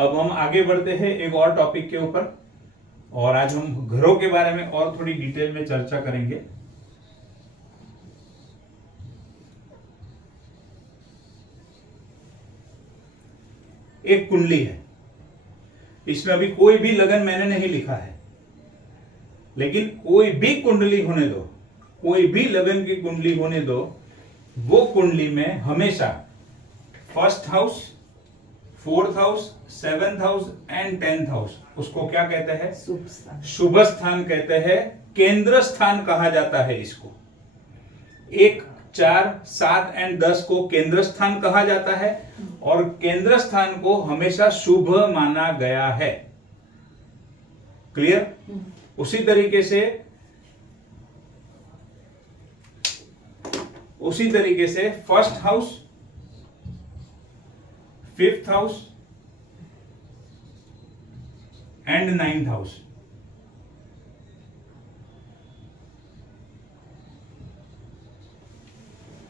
अब हम आगे बढ़ते हैं एक और टॉपिक के ऊपर, और आज हम घरों के बारे में और थोड़ी डिटेल में चर्चा करेंगे। एक कुंडली है, इसमें अभी कोई भी लगन मैंने नहीं लिखा है, लेकिन कोई भी कुंडली होने दो, कोई भी लगन की कुंडली होने दो, वो कुंडली में हमेशा first house, fourth house, seventh house and 10th house, उसको क्या कहते हैं? शुभ स्थान कहते हैं, केंद्र स्थान कहा जाता है इसको। 1, 4, 7 एंड 10 को केंद्र स्थान कहा जाता है, और केंद्र स्थान को हमेशा शुभ माना गया है। क्लियर? उसी तरीके से first house, 5th house and 9th house,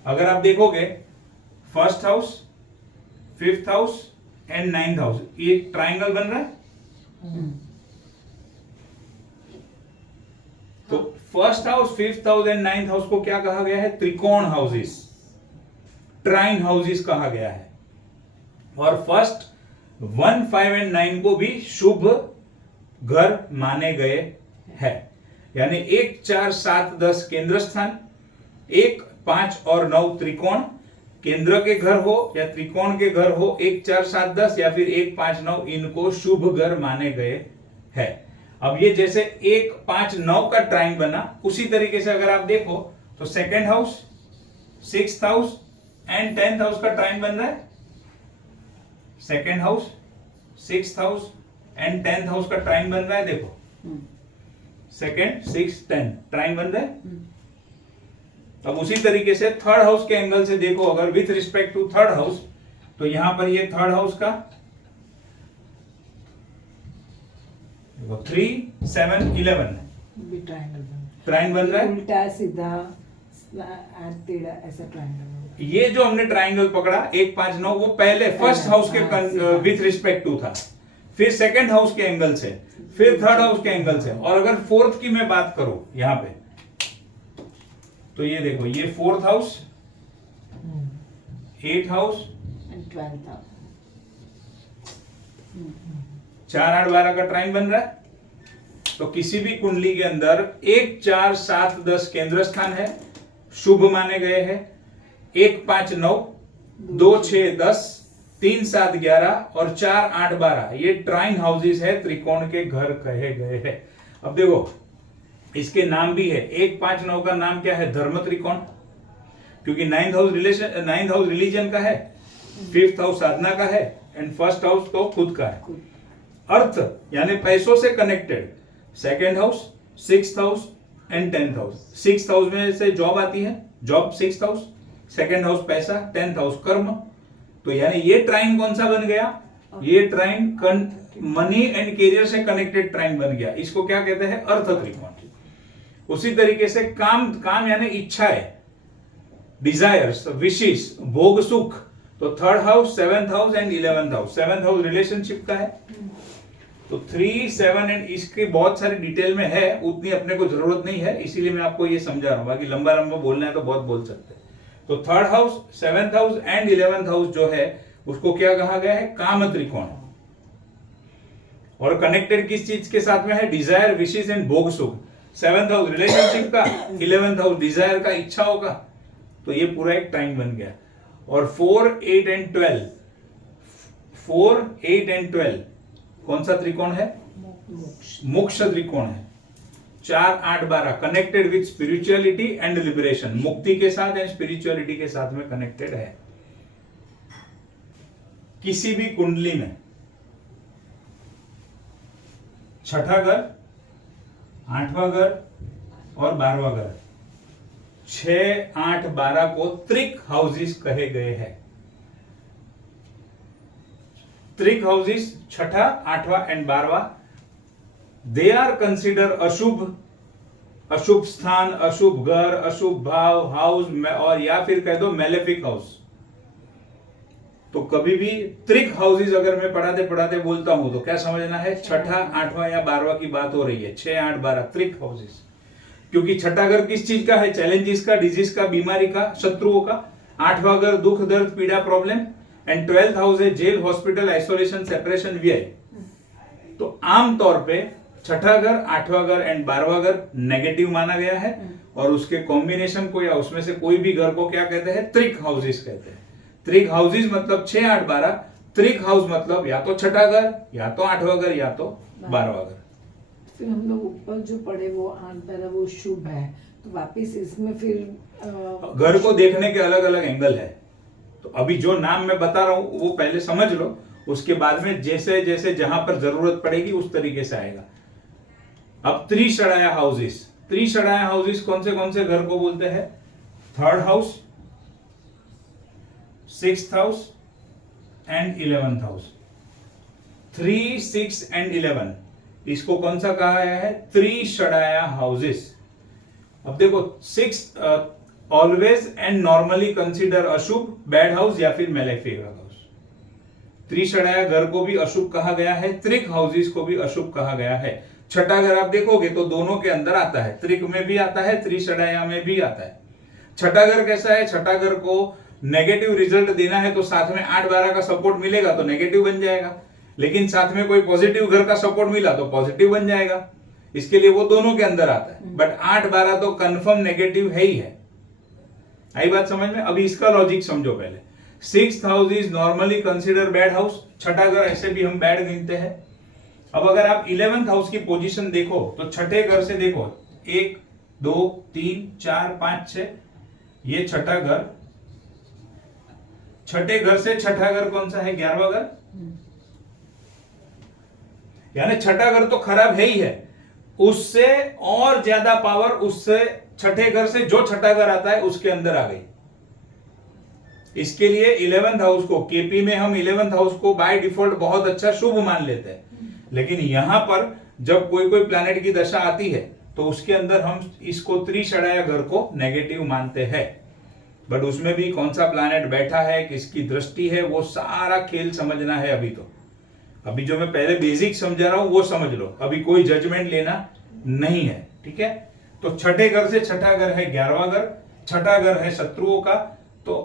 अगर आप देखोगे first house, 5th house and 9th house, ये ट्राइंगल बन रहा है। तो first house, 5th house and 9th house को क्या कहा गया है? त्रिकोण हाउसेस, ट्राइन हाउसेस कहा गया है। और फर्स्ट 1, 5 एंड 9 को भी शुभ घर माने गए हैं। यानी 1, 4, 7, 10 केंद्र स्थान, 1, 5 और 9 त्रिकोण, केंद्र के घर हो या त्रिकोण के घर हो, 1, 4, 7, 10 या फिर 1, 5, 9, इनको शुभ घर माने गए हैं। अब ये जैसे 1, 5, 9 का ट्राइन बना, उसी तरीके से अगर आप देखो तो second house, 6th house and 10th house का ट्राइन बन रहा है। Second house, 6th house and 10th house का ट्राइन बन रहा है। देखो, 2nd, 6, 10 ट्राइन बन रहा है। अब उसी तरीके से थर्ड हाउस के एंगल से देखो, अगर with respect to third house, तो यहां पर ये थर्ड हाउस का 3, 7, 11 ट्राइन बन रहा है। उल्टा सीधा टेढ़ा ऐसा ट्रायंगल। ये जो हमने ट्राइंगल पकड़ा 1, 5, 9, वो पहले फर्स्ट हाउस के विथ रिस्पेक्ट टू था, फिर सेकंड हाउस के एंगल से, फिर थर्ड हाउस के एंगल से। और अगर फोर्थ की मैं बात करूं यहां पे, तो ये देखो, ये 4th house, 8th house and 12th house, 4, 8, 12 का ट्राइन बन रहा है। तो किसी भी कुंडली के अंदर 1, 4, 7, 10 केंद्र स्थान है, शुभ माने गए हैं। 1, 5, 9, 2, 6, 10, 3, 7, 11 और 4, 8, 12 ये ट्राइन हाउसेस है, त्रिकोण के घर कहे गए हैं। अब देखो, इसके नाम भी है। 1, 5, 9 का नाम क्या है? धर्म त्रिकोण, क्योंकि 9th हाउस रिलीजन का है, 5th हाउस साधना का है एंड फर्स्ट हाउस तो खुद का है। अर्थ यानी पैसों से connected, second house, 6th house and 10th house. 6th house में से जॉब आती है, job 6th house, second house पैसा, 10th हाउस कर्म। तो यानी ये ट्राइन कौन सा बन गया? ये ट्राइन मनी एंड कैरियर से कनेक्टेड ट्राइन बन गया। इसको क्या कहते हैं? अर्थ त्रिकोण। उसी तरीके से काम यानी इच्छाएं, डिजायर्स, विशेष, भोग सुख। तो third house, 7th house and 11th house. 7th house relationship का है। तो 3, 7 एंड इसके बहुत सारी डिटेल में है, उतनी अपने को जरूरत नहीं है, इसीलिए मैं आपको ये समझा रहा हूं। बाकी लंबा लंबा बोलना है तो बहुत बोल सकते हैं। तो third house, 7th house and 11th house जो है उसको क्या कहा गया है? काम त्रिकोण। और कनेक्टेड किस चीज के साथ में है? डिजायर, विशेष एंड भोग सुख। 7th हाउस रिलेशनशिप का, 11th हाउस डिजायर का, इच्छाओं का। तो ये पूरा एक टाइम बन गया। और 4, 8 एंड 12, 4, 8 एंड 12 कौन सा त्रिकोण है? मोक्ष त्रिकोण है। 4, 8, 12 connected with spirituality and liberation, मुक्ति के साथ एंड स्पिरिचुअलिटी के साथ में कनेक्टेड है। किसी भी कुंडली में छठा घर, 8वां घर और 12वां घर, 6, 8, 12 को त्रिक हाउसेस कहे गए हैं। त्रिक हाउसेस, छठा, 8वां एंड 12वां, दे आर कंसिडर अशुभ, अशुभ स्थान, अशुभ घर, अशुभ भाव हाउस, और या फिर कह दो मेलेफिक हाउस। तो कभी भी त्रिक हाउसेज अगर मैं पढ़ाते बोलता हूं तो क्या समझना है, छठा, आठवां या 12वां की बात हो रही है। 6, 8, 12 त्रिक हाउसेज। क्योंकि छठा घर किस चीज का है, चैलेंजेस का, डिजीज का, बीमारी का, शत्रुओं का। 8वां घर दुख, दर्द, पीड़ा, प्रॉब्लम। एंड 12th हाउस है जेल, हॉस्पिटल, आइसोलेशन, सेपरेशन, व्यय। तो आमतौर पे छठा घर, 8वां घर एंड 12वां घर नेगेटिव माना गया है, और उसके कॉम्बिनेशन को या उसमें से कोई भी घर को क्या कहते हैं, त्रिक हाउसेज कहते हैं। त्रिक हाउसेज मतलब 6, 8, 12। त्रिक हाउस मतलब या तो छठा घर, या तो 8वां घर, या तो 12वां घर। फिर हम लोग ऊपर जो पढ़े वो 8, 12 वो शुभ है, तो वापस इसमें फिर घर को देखने के अलग अलग एंगल है। तो अभी जो नाम मैं बता रहा हूं वो पहले समझ लो, उसके बाद में जैसे जैसे जहां पर जरूरत पड़ेगी उस तरीके से आएगा। अब त्रिषडाया हाउसेस, त्रिषडाया हाउसेस कौन से घर को बोलते हैं, 3rd house, 6th house and 11th house. 3, 6 and 11 इसको कौन सा कहा गया है, त्रिषडाया हाउसेस। अब देखो 6 ऑलवेज एंड नॉर्मली कंसीडर अशुभ, बैड हाउस या फिर मेलेफिक हाउस। त्रिषडाया घर को भी अशुभ कहा गया है, त्रिक हाउसेस को भी अशुभ कहा गया है। छठा घर आप देखोगे तो दोनों के अंदर आता है, त्रिक में भी आता है, त्रिषडाया में भी आता है। छठा घर कैसा है, छठा घर को नेगेटिव रिजल्ट देना है तो साथ में 8, 12 का सपोर्ट मिलेगा तो नेगेटिव बन जाएगा, लेकिन साथ में कोई पॉजिटिव घर का सपोर्ट मिला तो पॉजिटिव बन जाएगा। इसके लिए वो दोनों के अंदर आता है, बट 8, 12 तो कंफर्म नेगेटिव है ही है। आई बात समझ में? अभी इसका लॉजिक समझो पहले। 6th house is normally consider bad house, छठा घर ऐसे भी हम बैड गिनते हैं। अब अगर आप 11th हाउस की पोजीशन देखो तो छठे घर से देखो, 1, 2, 3, 4, 5, 6, ये छठा घर। छठे घर से छठा घर कौन सा है, 11वां घर। यानी छठा घर तो खराब है ही है, उससे और ज्यादा पावर उससे छठे घर से जो छठा घर आता है उसके अंदर आ गई। इसके लिए 11th हाउस को, केपी में हम 11th हाउस को बाय डिफॉल्ट बहुत अच्छा शुभ मान लेते हैं, लेकिन यहां पर जब कोई प्लैनेट की दशा आती है तो उसके अंदर हम इसको त्रिषडाया घर को नेगेटिव मानते हैं। बट उसमें भी कौन सा प्लैनेट बैठा है, किसकी दृष्टि है, वो सारा खेल समझना है। अभी जो मैं पहले बेसिक समझा रहा हूं वो समझ लो, अभी कोई जजमेंट लेना नहीं है, ठीक है। तो छठे घर से छठा घर है 11वां घर, छठा घर है शत्रुओं का। तो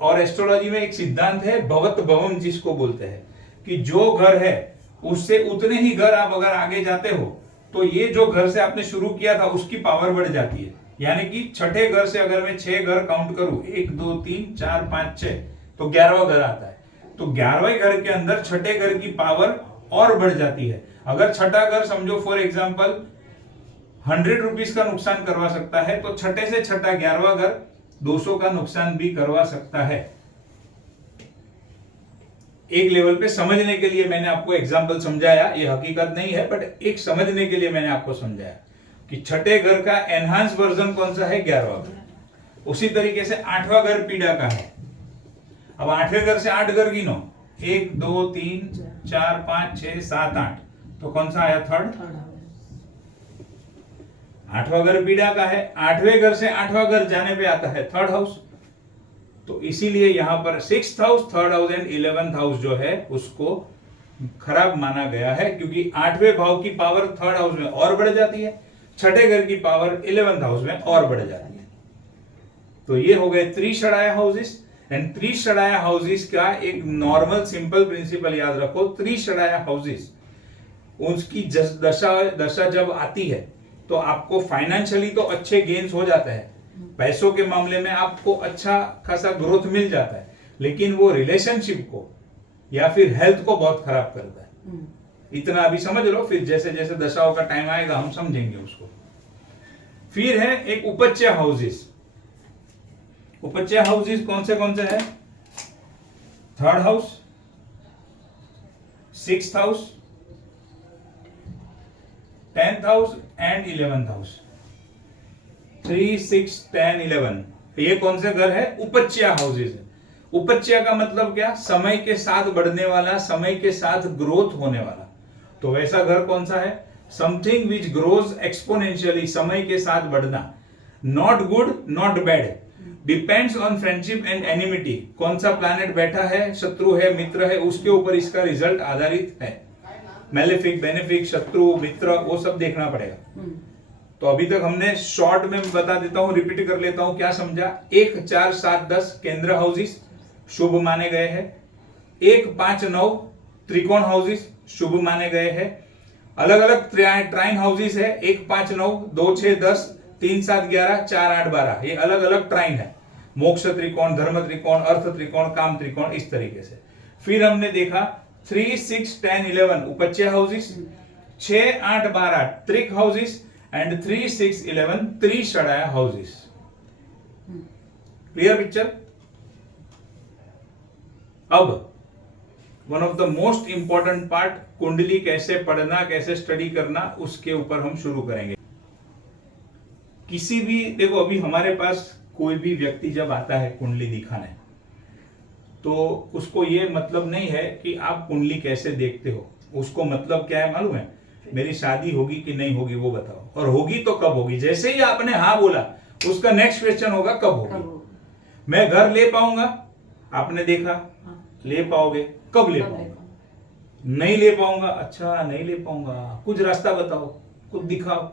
और एस्ट्रोलॉजी में एक सिद्धांत है भवत भवम, जिसको बोलते हैं कि जो घर है उससे उतने ही घर आप अगर आगे जाते हो तो ये जो घर से आपने शुरू किया था उसकी पावर बढ़ जाती है। यानी कि छठे घर से अगर मैं 6 घर काउंट करूं, 1, 2, 3, 4, 5, 6, तो 11वां घर आता है। तो 11वें घर के अंदर छठे घर की पावर और बढ़ जाती है। अगर छठा घर समझो फॉर एग्जांपल 100 रुपीज का नुकसान करवा सकता है, तो छठे से छठा 11वां घर 200 का नुकसान भी करवा सकता है। एक लेवल पे समझने के लिए मैंने आपको एग्जांपल समझाया, ये हकीकत नहीं है, बट एक समझने के लिए मैंने आपको समझाया कि छठे घर का एनहांस वर्जन कौन सा है, 11वां घर। उसी तरीके से 8वां घर पीड़ा का है। अब 8वें घर से 8 घर गिनो, 1, 2, 3, 4, 5, 6, 7, 8, तो कौन सा आया, 3rd। 8वां घर पीड़ा का है, 8वें घर से 8वां घर जाने पे आता है 3rd हाउस। तो इसीलिए यहां पर 6th house, 3rd house and 11th house जो है उसको खराब माना गया है, क्योंकि 8वें भाव की पावर 3rd हाउस में और बढ़ जाती है, छठे घर की पावर 11th हाउस में और बढ़ जाती है। तो ये हो गए त्रिषडाया हाउसेस। एंड त्रिषडाया हाउसेस का एक नॉर्मल सिंपल प्रिंसिपल याद रखो, त्रिषडाया हाउसेस उसकी दशा जब आती है तो आपको फाइनेंशियली तो अच्छे गेन्स हो जाते हैं, पैसों के मामले में आपको अच्छा खासा ग्रोथ मिल जाता है, लेकिन वो रिलेशनशिप को या फिर हेल्थ को बहुत खराब करता है। इतना अभी समझ लो, फिर जैसे जैसे दशाओं का टाइम आएगा हम समझेंगे उसको। फिर है एक उपच्य हाउसेस। उपच्य हाउसेस कौन से है, 3rd house, 6th house, 10th house and 11th house. 3, 6, 10, 11 ये कौन से घर है, उपच्य हाउसेस है। उपच्य का मतलब क्या, समय के साथ बढ़ने वाला, समय के साथ ग्रोथ होने वाला। तो वैसा घर कौन सा है, समथिंग विच ग्रोज एक्सपोनेंशियली, समय के साथ बढ़ना। Not good not bad, depends on friendship and enmity. कौन सा प्लैनेट बैठा है, शत्रु है, मित्र है, उसके ऊपर इसका रिजल्ट आधारित है। मेलेफिक, बेनिफिक, शत्रु, मित्र, वो सब देखना पड़ेगा। तो अभी तक हमने शॉर्ट में बता देता हूं, रिपीट कर लेता हूं, क्या समझा। 1, 4, 7, 10 केंद्र हाउसेस शुभ माने गए हैं। 1, 5, 9 त्रिकोण हाउसेस शुभ माने गए हैं। अलग अलग ट्राइन हाउसेस है, 1, 5, 9, 2, 6, 10, 3, 7, 11, 4, 8, 12, ये अलग अलग ट्राइन है। मोक्ष त्रिकोण, धर्म त्रिकोण, अर्थ त्रिकोण, काम त्रिकोण, इस तरीके से। फिर हमने देखा 3, 6, 10, 11 उपच्य हाउसेस, 6, 8, 12 त्रिक हाउसेस एंड 3, 6, 11 त्रिषडाय हाउसेस। Clear picture. अब one of the most important part, कुंडली कैसे पढ़ना, कैसे स्टडी करना, उसके ऊपर हम शुरू करेंगे। किसी भी, देखो अभी हमारे पास कोई भी व्यक्ति जब आता है कुंडली दिखाने, तो उसको ये मतलब नहीं है कि आप कुंडली कैसे देखते हो। उसको मतलब क्या है मालूम है, मेरी शादी होगी कि नहीं होगी वो बताओ, और होगी तो कब होगी। जैसे ही आपने हाँ बोला, उसका नेक्स्ट क्वेश्चन होगा कब होगी। मैं घर ले पाऊंगा, आपने देखा, ले पाओगे, कब ले पाऊंगा, नहीं ले पाऊंगा, अच्छा नहीं ले पाऊंगा, कुछ रास्ता बताओ, कुछ दिखाओ,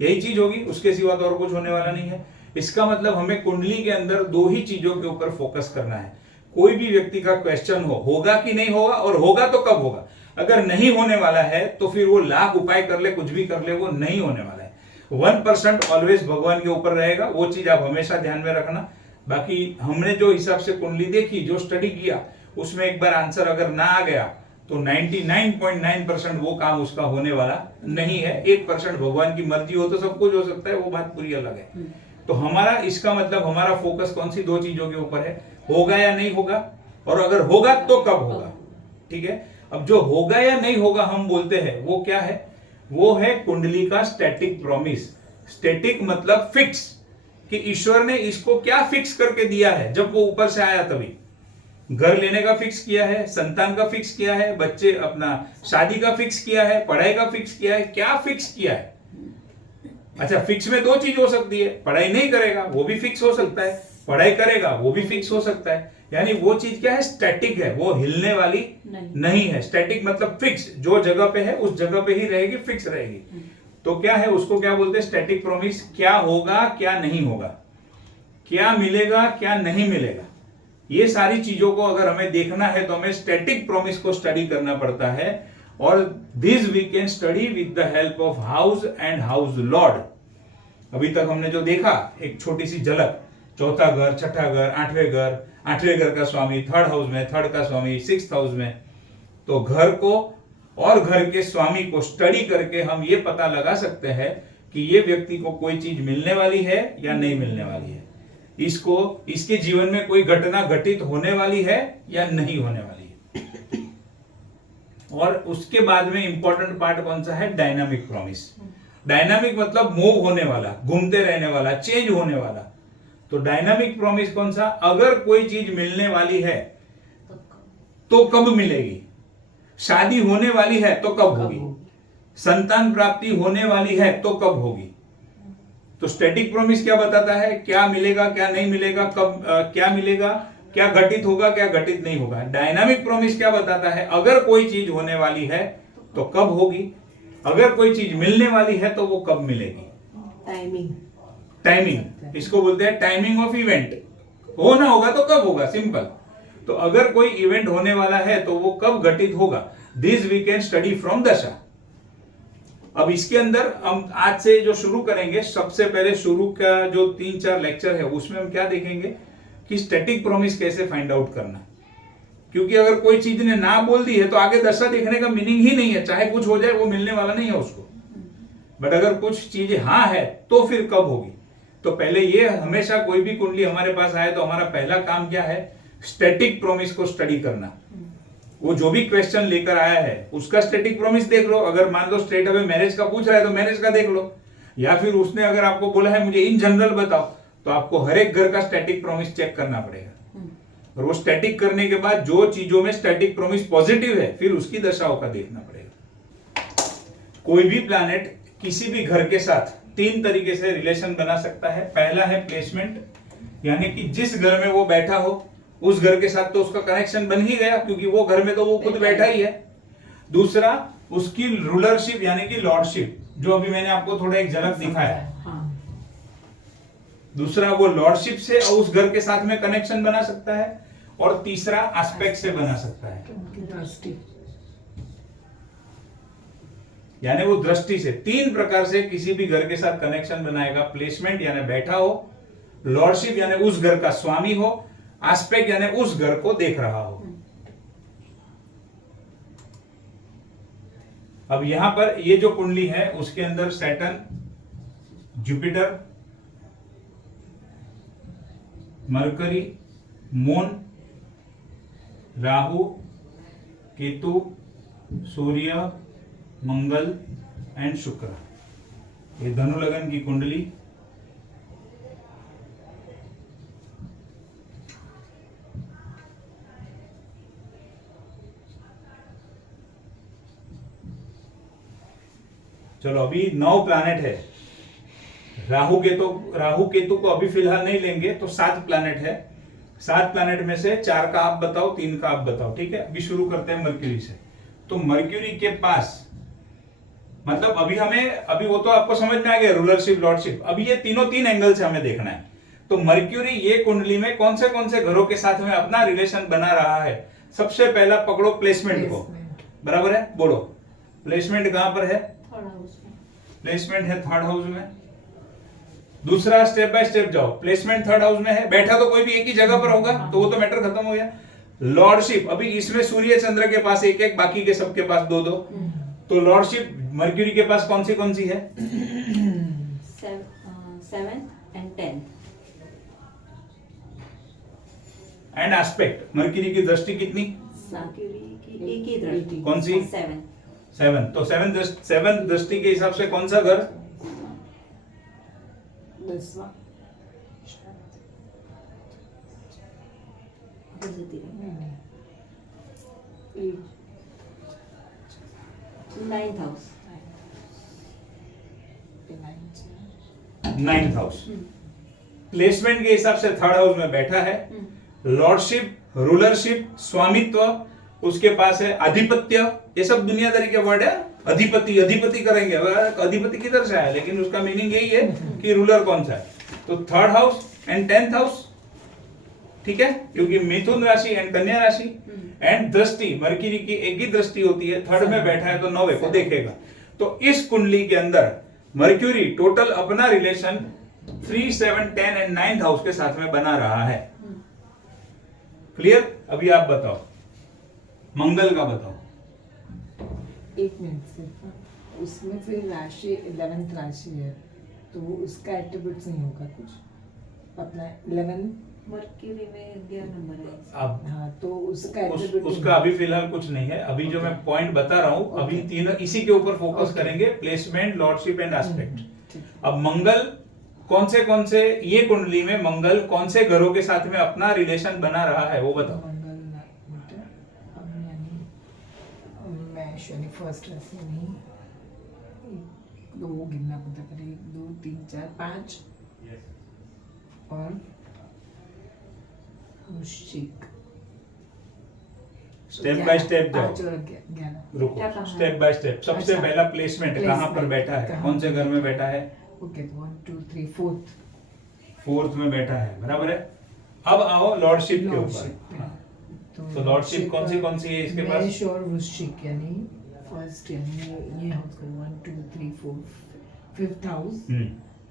यही चीज होगी, उसके सिवा तो और कुछ होने वाला नहीं है। इसका मतलब हमें कुंडली के अंदर दो ही चीजों के ऊपर फोकस करना है। कोई भी व्यक्ति का क्वेश्चन हो, होगा कि नहीं होगा, और होगा तो कब होगा। अगर नहीं होने वाला है तो फिर वो लाख उपाय कर ले, कुछ भी कर ले, वो नहीं होने वाला है। 1% ऑलवेज भगवान के ऊपर रहेगा, वो चीज आप हमेशा ध्यान में रखना। बाकी हमने जो हिसाब से कुंडली देखी, जो स्टडी किया, उसमें एक बार आंसर अगर ना आ गया तो 99.9% वो काम उसका होने वाला नहीं है। 1% भगवान की मर्जी हो तो सब कुछ हो सकता है, वो बात पूरी अलग है। तो हमारा, इसका मतलब हमारा फोकस कौन सी दो चीजों के ऊपर है, होगा या नहीं होगा, और अगर होगा तो कब होगा। ठीक है। अब जो होगा या नहीं होगा हम बोलते हैं, वो क्या है, वो है कुंडली का स्टैटिक प्रॉमिस। स्टैटिक मतलब फिक्स, कि ईश्वर ने इसको क्या फिक्स करके दिया है जब वो ऊपर से आया तभी। घर लेने का फिक्स किया है, संतान का फिक्स किया है, बच्चे अपना शादी का फिक्स किया है, पढ़ाई का फिक्स किया है, क्या फिक्स किया है। अच्छा, फिक्स में दो चीज हो सकती है, पढ़ाई नहीं करेगा वो भी फिक्स हो सकता है, पढ़ाई करेगा वो भी फिक्स हो सकता है। यानी वो चीज क्या है, स्टैटिक है, वो हिलने वाली नहीं है। स्टैटिक मतलब फिक्स, जो जगह पे है उस जगह पे ही रहेगी, फिक्स रहेगी। तो क्या है, उसको क्या बोलते हैं, स्टैटिक प्रॉमिस। क्या होगा क्या नहीं होगा, क्या मिलेगा क्या नहीं मिलेगा, ये सारी चीजों को अगर हमें देखना है तो हमें स्टैटिक प्रॉमिस को स्टडी करना पड़ता है। और this we can study with the help of house and house lord. अभी तक हमने जो देखा, एक छोटी सी झलक, चौथा घर, छठा घर, आठवें घर का स्वामी थर्ड हाउस में, थर्ड का स्वामी सिक्स्थ हाउस में। तो घर को और घर के स्वामी को स्टडी करके हम ये पता लगा सकते हैं कि ये व्यक्ति को कोई चीज मिलने वाली है या नहीं मिलने वाली है, इसको, इसके जीवन में कोई घटना घटित होने वाली है या नहीं होने वाली है। और उसके बाद में इंपॉर्टेंट पार्ट कौन सा है, डायनामिक प्रॉमिस। डायनामिक मतलब मूव होने वाला, घूमते रहने वाला, चेंज होने वाला। तो डायनामिक प्रॉमिस कौन सा, अगर कोई चीज मिलने वाली है तो कब मिलेगी, शादी होने वाली है तो कब होगी, संतान प्राप्ति होने वाली है तो कब होगी। तो स्टैटिक प्रॉमिस क्या बताता है, क्या मिलेगा क्या नहीं मिलेगा, कब क्या मिलेगा, क्या घटित होगा क्या घटित नहीं होगा। डायनामिक प्रॉमिस क्या बताता है, अगर कोई चीज होने वाली है तो कब होगी, अगर कोई चीज मिलने वाली है तो वो कब मिलेगी। टाइमिंग इसको बोलते हैं, टाइमिंग ऑफ इवेंट। होना होगा तो कब होगा, सिंपल। तो अगर कोई इवेंट होने वाला है तो वो कब घटित होगा, this we can study from dasha. अब इसके अंदर हम आज से जो शुरू करेंगे, सबसे पहले शुरू का जो 3-4 लेक्चर है उसमें हम क्या देखेंगे कि स्टैटिक प्रॉमिस कैसे फाइंड आउट करना। क्योंकि अगर कोई चीज ने ना बोल दी है तो आगे दशा देखने का मीनिंग ही नहीं है, चाहे कुछ हो जाए वो मिलने वाला नहीं है उसको। बट अगर कुछ चीजें हाँ है तो फिर कब होगी। तो पहले ये, हमेशा कोई भी कुंडली हमारे पास आए तो हमारा पहला काम क्या है, स्टैटिक प्रॉमिस को स्टडी करना। वो जो भी क्वेश्चन लेकर आया है उसका स्टैटिक प्रॉमिस देख लो। अगर मान लो स्ट्रेट अवे मैरिज का पूछ रहा है तो मैरिज का देख लो, या फिर उसने अगर आपको बोला है मुझे इन जनरल बताओ, तो आपको हर एक घर का स्टैटिक प्रॉमिस चेक करना पड़ेगा। और वो स्टैटिक करने के बाद जो चीजों में स्टैटिक प्रॉमिस पॉजिटिव है, फिर उसकी दशाओं का देखना पड़ेगा। कोई भी प्लैनेट किसी भी घर के साथ 3 तरीके से रिलेशन बना सकता है। पहला है प्लेसमेंट, यानी कि जिस घर में वो बैठा हो उस घर के साथ तो उसका कनेक्शन बन ही गया, क्योंकि वो घर में तो वो खुद बैठा ही है। दूसरा, उसकी रूलरशिप यानी कि लॉर्डशिप, जो अभी मैंने आपको थोड़ा एक झलक दिखाया है। हाँ, दूसरा, वो लॉर्डशिप से और उस घर के साथ में कनेक्शन बना सकता है, और तीसरा एस्पेक्ट से बना सकता है, उनकी दृष्टि। यानी वो दृष्टि से। तीन प्रकार से किसी भी घर के साथ कनेक्शन बनाएगा। प्लेसमेंट यानी बैठा हो, लॉर्डशिप यानी उस घर का स्वामी हो, एस्पेक्ट यानी उस घर को देख रहा हो। अब यहां पर ये जो कुंडली है उसके अंदर Saturn, Jupiter, mercury, moon, Rahu, Ketu, Surya, Mangal and शुक्र, ये धनु लगन की कुंडली। चलो, अभी 9 प्लैनेट है। राहु केतु को अभी फिलहाल नहीं लेंगे, तो 7 प्लैनेट है। 7 प्लैनेट में से 4 का आप बताओ, 3 का आप बताओ, ठीक है। अभी शुरू करते हैं मर्क्यूरी से। तो मर्क्यूरी के पास, मतलब अभी वो तो आपको समझ में आ गया, रूलरशिप, लॉर्डशिप। अभी ये तीनों 3 एंगल से हमें देखना है। तो मर्क्यूरी ये कुंडली में कौन से घरों के साथ में अपना रिलेशन बना रहा है। सबसे पहला पकड़ो प्लेसमेंट को, बराबर है, बोलो प्लेसमेंट कहां पर है। प्लेसमेंट है 3rd हाउस में। दूसरा, स्टेप बाय स्टेप जाओ। प्लेसमेंट 3rd हाउस में है, बैठा तो कोई भी एक ही जगह पर होगा, तो वो तो मैटर खत्म हो गया। लॉर्डशिप, अभी इसमें सूर्य चंद्र के पास 1-1, बाकी के सबके पास 2-2। तो लॉर्डशिप मर्क्यूरी के पास कौन सी है। 7th and 10th। And aspect, mercury की दृष्टि कितनी। मर्क्यूरी की एक ही दृष्टि, कौन सी। 7। तो 7 दृष्टि के हिसाब से कौन सा घर। 10वां। नहीं, 9th house. 9th house. Placement के हिसाब से 3rd हाउस में बैठा है। लॉर्डशिप, रूलरशिप, स्वामित्व, उसके पास है आधिपत्य। ये सब दुनियादारी के वर्ड है। अधिपति करेंगे, अधिपति किधर से आया, लेकिन उसका मीनिंग यही है कि रूलर कौन सा है। तो 3rd house and 10th house, ठीक है, क्योंकि मिथुन राशि एंड कन्या राशि। एंड दृष्टि, मर्क्यूरी की एक ही दृष्टि होती है, 3rd में बैठा है तो 9वें को देखेगा। तो इस कुंडली के अंदर मर्क्यूरी टोटल अपना रिलेशन 3, 7, 10 एंड 9th हाउस के साथ में बना रहा है। क्लियर। अभी आप बताओ मंगल का बताओ। 1 मिनट सिर्फ। उसमें फिर राशि 11th राशि है, तो उसका एट्रीब्यूट्स नहीं होगा कुछ अपना 11। मर्क्यूरी में 11 नंबर है। अब हाँ, तो उसका एट्रीब्यूट उसका अभी फिलहाल कुछ नहीं है। अभी जो मैं पॉइंट बता रहा हूं, अभी तीनों इसी के ऊपर फोकस करेंगे, प्लेसमेंट, लॉर्डशिप एंड एस्पेक्ट। अब मंगल कौन से ये कुंडली में मंगल कौन से घरों के साथ में अपना रिलेशन बना रहा है, वो बताओ। मंगल मैं शनि फर्स्ट राशि नहीं, 2 गिनना पड़ता है, 1 2 3 4 5 और वृश्चिक। स्टेप बाय स्टेप जाओ, 5 और 11। रुको, स्टेप बाय स्टेप। सबसे अच्छा। पहला प्लेसमेंट कहां पर बैठा है, कौन से घर में बैठा है। ओके, 1 2 3 4th 4th में बैठा है, बराबर है। अब आओ लॉर्डशिप के ऊपर। लॉर्डशिप। हाँ। तो लॉर्डशिप कौन सी है इसके पास। मेष और वृश्चिक, यानी फर्स्ट, यानी ये हाउस का 1 2 3 4 5th हाउस,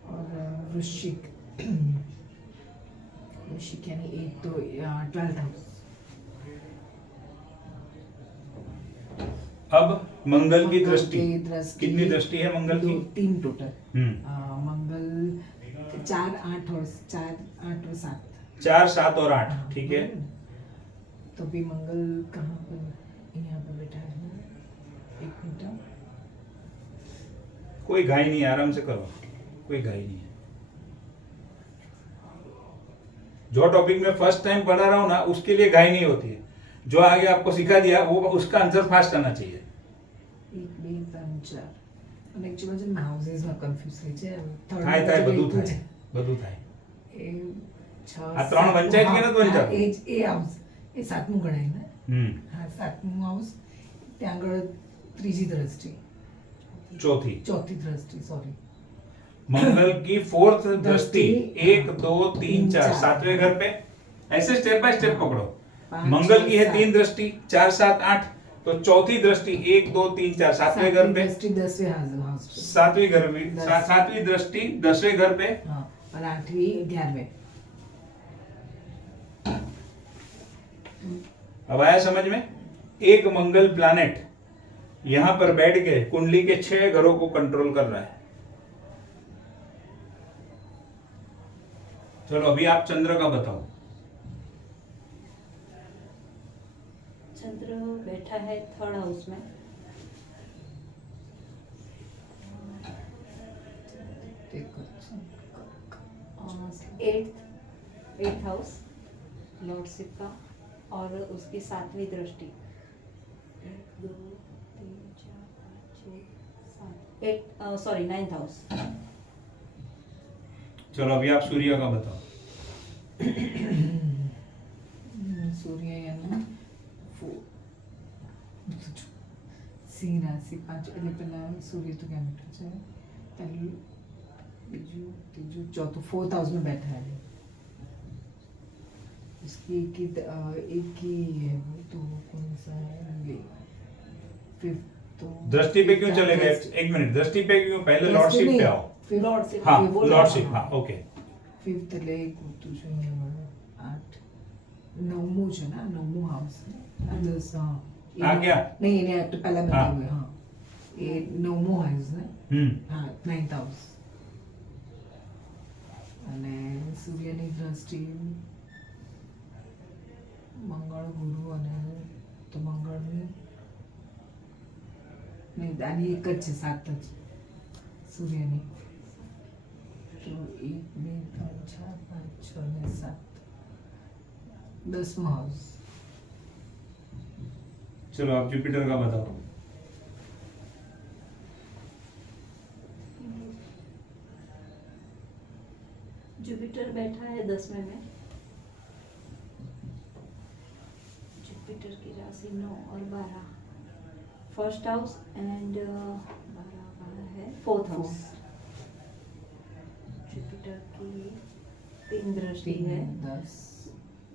और वृश्चिक यानी 1 तो 12th हाउस। अब मंगल की दृष्टि, दृष्टि कितनी दृष्टि है मंगल की। 3 टोटल। हम्म। मंगल 4 8 और 7। 4 7 और 8, ठीक है। तो भी मंगल कहाँ पर, यहाँ पर बैठा है। 1 मिनट, कोई घाई नहीं है, आराम से करो, कोई घाई नहीं है। जो टॉपिक में फर्स्ट टाइम पढ़ा रहा हूं ना, उसके लिए घाई नहीं होती है। जो आगे आपको सिखा दिया वो उसका आंसर फास्ट आना चाहिए। 1 2 3 4 અને એકચ્યુઅલી જે હાઉસીસ માં કન્ફ્યુઝ થઈ છે. થાય બધું થાય. એ છ આ ત્રણ વંચાય જ કે નથી વંચાતું? એ હાઉસ એ સાતમું ગણાય ને હમ હા સાતમું હાઉસ ત્યાં આગળ ત્રીજી દ્રષ્ટિ चौथी ચોથી દ્રષ્ટિ સોરી मंगल की फोर्थ दृष्टि दृष्टि, 1 2 3 4 सातवें घर पे ऐसे स्टेप बाय स्टेप पकड़ो। पाँच, मंगल की है छः, 3 दृष्टि 4 7 8 तो चौथी दृष्टि 1 2 3 4 सातवें घर पे દ્રષ્ટિ 10वें हाउस पे सातवीं घर में दस। सातवीं दृष्टि 10वें घर पे हाँ और 8वीं 11वें अब आया समझ में। एक मंगल प्लैनेट यहां पर बैठ के कुंडली के 6 घरों को कंट्रोल कर रहा है। चलो अभी आप चंद्र का बताओ। चंद्र बैठा है थर्ड हाउस में। देखो एट्थ हाउस लॉर्डशिप का और उसकी सातवीं दृष्टि 1 2 3 4 5 6 7 सॉरी नाइन्थ हाउस। चलो अभी आप सूर्य का बताओ। सूर्य यानी સિંહ રાશિ 5 એટલે પહેલા સૂર્ય તો ક્યાં બેઠો છે પહેલું બીજું ત્રીજું ચોથું 4th हाउस में बैठा है इसकी एक ही है वो तो कौन सा है ये 5th तो दृष्टि पे क्यों चले गए? एक मिनट, दृष्टि पे क्यों? पहले लॉर्डशिप पे आओ। लॉर्डशिप हाँ वो लॉर्डशिप हाँ ओके 5th એટલે એક હોતું છે અહીંયા 8 નવમું છે ને નવમું હાઉસ આ 10 हाँ આ क्या? नहीं એને તો પહેલા हाँ। બતાવ્યું हाँ એ નવમું હાઉસ ને હા 9th હાઉસ અને સૂર્યની દ્રષ્ટિ મંગળ ગુરુ અને તો મંગળની નહીં આની એક જ છે 7 જ સૂર્યની તો 1 2 3 4 5 6 ને 7 10મું હાઉસ चलो आप जुपिटर का बताओ। जुपिटर बैठा है 10वें में। जुपिटर की राशि 9 और 12 फर्स्ट हाउस एंड 12 है 4th हाउस। जुपिटर की 3 दृष्टि है 10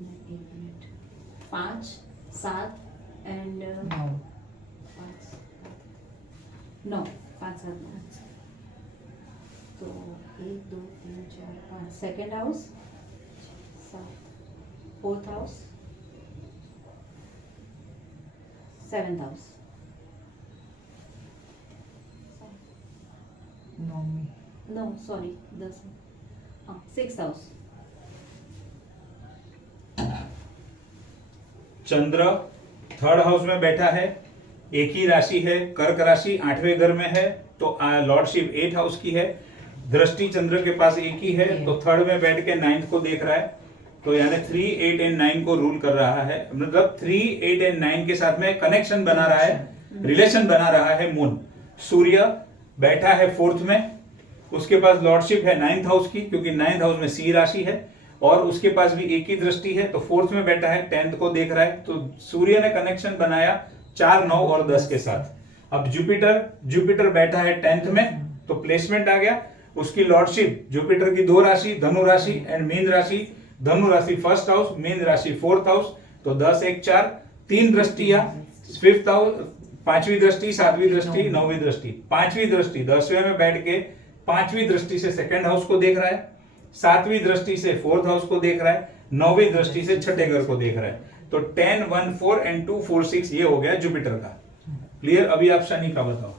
एक मिनट 5 7 एंड 9 9 5 7 9 तो 1 2 3 4 5 second house 7 4th house 7th house नौमी नो सॉरी 10 हाँ 6th हाउस। चंद्र थर्ड हाउस में बैठा है, एक ही राशि है कर्क राशि 8वें घर में है तो लॉर्डशिप 8th हाउस की है। दृष्टि चंद्र के पास एक ही है तो थर्ड में बैठ के 9th को देख रहा है तो यानी 3 8 एंड 9 को रूल कर रहा है। मतलब 3 8 एंड 9 के साथ में कनेक्शन बना रहा है, रिलेशन बना रहा है मून। सूर्य बैठा है 4th में, उसके पास लॉर्डशिप है 9th हाउस की क्योंकि 9th हाउस में सी राशि है और उसके पास भी एक ही दृष्टि है तो 4th में बैठा है 10th को देख रहा है तो सूर्य ने कनेक्शन बनाया 4 9 और 10 के साथ। अब जुपिटर बैठा है 10th में तो प्लेसमेंट आ गया। उसकी लॉर्डशिप जुपिटर की 2 राशि धनु राशि एंड मीन राशि। धनु राशि फर्स्ट हाउस, मीन राशि 4th हाउस तो 10 1 4 3 दृष्टियां 5th हाउस 5वीं दृष्टि 7वीं दृष्टि 9वीं दृष्टि। 5वीं दृष्टि 10वें में बैठ के 5वीं दृष्टि से सेकंड हाउस को देख रहा है, 7वीं दृष्टि से 4th हाउस को देख रहा है, 9वीं दृष्टि से छठे घर को देख रहा है तो 10 1 4 एंड 2 4 6 ये हो गया जुपिटर का। क्लियर? अभी आप शनि का बताओ।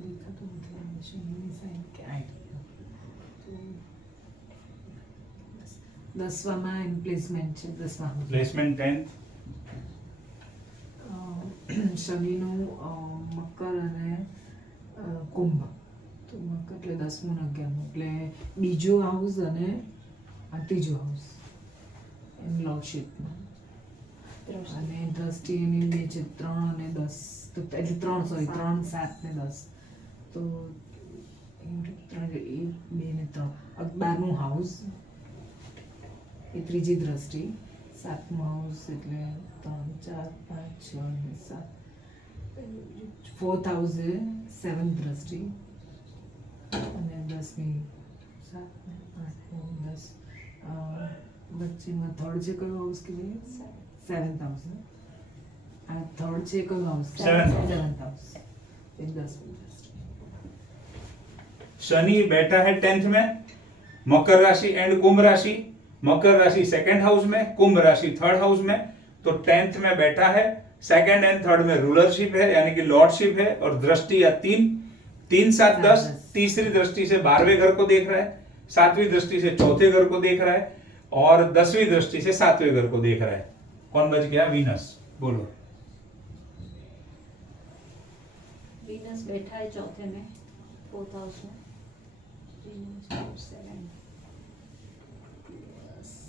देखा तो मतलब शनि साइन के आइडिया तो 10વામાં એન પ્લેસમેન્ટ છે 10મા प्लेसमेंट 10th શનિનું મકર અને કુંભ તો મકર એટલે 10મું ને 11મું એટલે બીજો હાઉસ અને ત્રીજો હાઉસ એમ લॉर्डशिपમાં તો દ્રષ્ટિ. અને દ્રષ્ટિ એની બે છે 3 અને 10 તો એટલે 3 સોરી 3 7 ને 10 તો 3 1 2 ને 3 12મું હાઉસ એ ત્રીજી દ્રષ્ટિ 7મું હાઉસ એટલે 3 4 5 6 અને 7 4th હાઉસ એ 7th દ્રષ્ટિ અને 10મી 7 8 9 10 बच्चे में थर्ड से कोई हाउस के लिए 7th हाउस है और थर्ड से कोई house 7th house in 10 Shani बैठा है 10th में, मकर राशि एंड कुंभ राशि, मकर राशि 2nd हाउस में, कुंभ राशि 3rd हाउस में। तो 10th में बैठा है, 2nd एंड 3rd में रूलरशिप है यानी कि लॉर्डशिप है, और दृष्टि या 3 7 10 तीसरी दृष्टि से 12वें घर को देख रहा है, 7वीं दृष्टि से 4थे घर को देख रहा है, और 10वीं दृष्टि से 7वें घर को देख रहा है। कौन बच गया? वीनस। बोलो। वीनस बैठा है चौथे में, 4th हाउस में,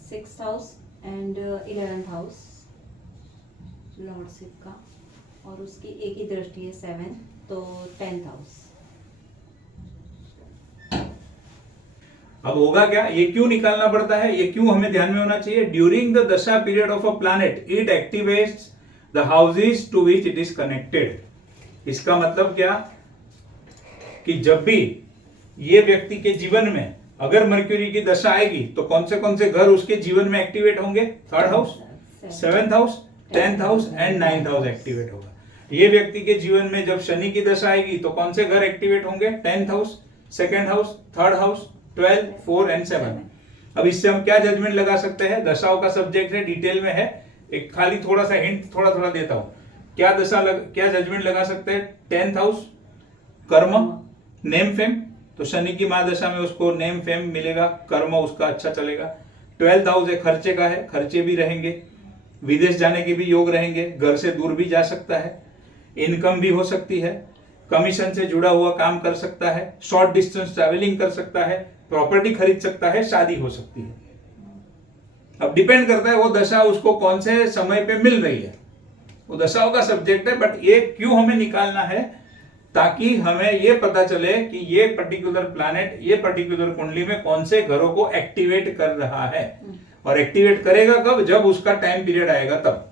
6th house and 11th house lordship का, और उसकी एक ही दृष्टि है 7, तो 10th हाउस। अब होगा क्या? ये क्यों निकालना पड़ता है, ये क्यों हमें ध्यान में होना चाहिए? During the dasha period of a planet it activates the houses to which it is connected. इसका मतलब क्या कि जब भी ये व्यक्ति के जीवन में अगर मर्क्यूरी की दशा आएगी तो कौन से घर उसके जीवन में एक्टिवेट होंगे? 3rd house, 7th house, 10th house and 9th house activate होगा। ये व्यक्ति के जीवन में जब शनि की दशा आएगी तो कौन से घर एक्टिवेट होंगे? 10th house, 2nd house, 3rd house, 12, 4 and 7। अब इससे हम क्या जजमेंट लगा सकते हैं? दशाओं का सब्जेक्ट है, डिटेल में है, एक खाली थोड़ा सा हिंट थोड़ा देता हूं। क्या जजमेंट लगा सकते हैं? 10th हाउस कर्म, नेम फेम, तो शनि की महादशा में उसको नेम फेम मिलेगा, कर्म उसका अच्छा चलेगा। 12th हाउस है, खर्चे का है, खर्चे भी रहेंगे, विदेश जाने के भी योग रहेंगे, घर से दूर भी जा सकता है, इनकम भी हो सकती है, कमीशन से जुड़ा हुआ काम कर सकता है, शॉर्ट डिस्टेंस ट्रैवलिंग कर सकता है, प्रॉपर्टी खरीद सकता है, शादी हो सकती है। अब डिपेंड करता है वो दशा उसको कौन से समय पे मिल रही है, वो दशाओं का सब्जेक्ट है। बट ये क्यों हमें निकालना है? ताकि हमें ये पता चले कि ये पर्टिकुलर प्लैनेट ये पर्टिकुलर कुंडली में कौन से घरों को एक्टिवेट कर रहा है, और एक्टिवेट करेगा कब? जब उसका टाइम पीरियड आएगा तब।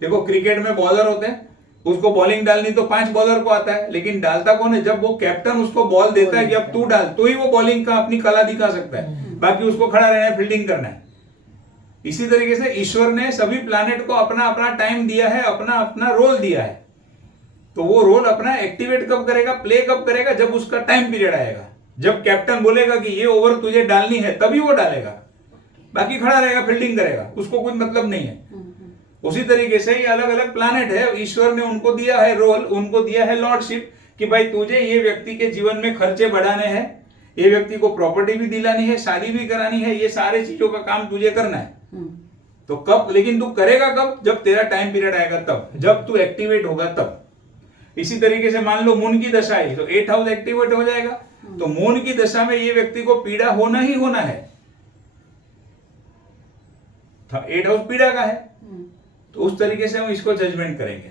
देखो क्रिकेट में बॉलर होते हैं, उसको बॉलिंग डालनी तो 5 बॉलर को आता है, लेकिन डालता कौन है? जब वो कैप्टन उसको बॉल देता है कि अब तू डाल, तो ही वो बॉलिंग का अपनी कला दिखा सकता है, बाकी उसको खड़ा रहना है, फील्डिंग करना है। इसी तरीके से ईश्वर ने सभी प्लैनेट को अपना अपना टाइम दिया है, अपना अपना रोल दिया है, तो वो रोल अपना एक्टिवेट कब करेगा, प्ले कब करेगा? जब उसका टाइम पीरियड आएगा, जब कैप्टन बोलेगा कि ये ओवर तुझे डालनी है, तभी वो डालेगा, बाकी खड़ा रहेगा, फील्डिंग करेगा, उसको कोई मतलब नहीं है। उसी तरीके से ये अलग अलग प्लैनेट है, ईश्वर ने उनको दिया है रोल, उनको दिया है लॉर्डशिप कि भाई तुझे ये व्यक्ति के जीवन में खर्चे बढ़ाने हैं, ये व्यक्ति को प्रॉपर्टी भी दिलानी है, शादी भी करानी है, ये सारे चीजों का काम तुझे करना है। तो कब? लेकिन तू करेगा कब? जब तेरा टाइम पीरियड आएगा तब, जब तू एक्टिवेट होगा तब। इसी तरीके से मान लो मून की दशा आई तो 8th हाउस एक्टिवेट हो जाएगा, तो मून की दशा में ये व्यक्ति को पीड़ा होना ही होना है, 8th हाउस पीड़ा का है, तो उस तरीके से हम इसको जजमेंट करेंगे।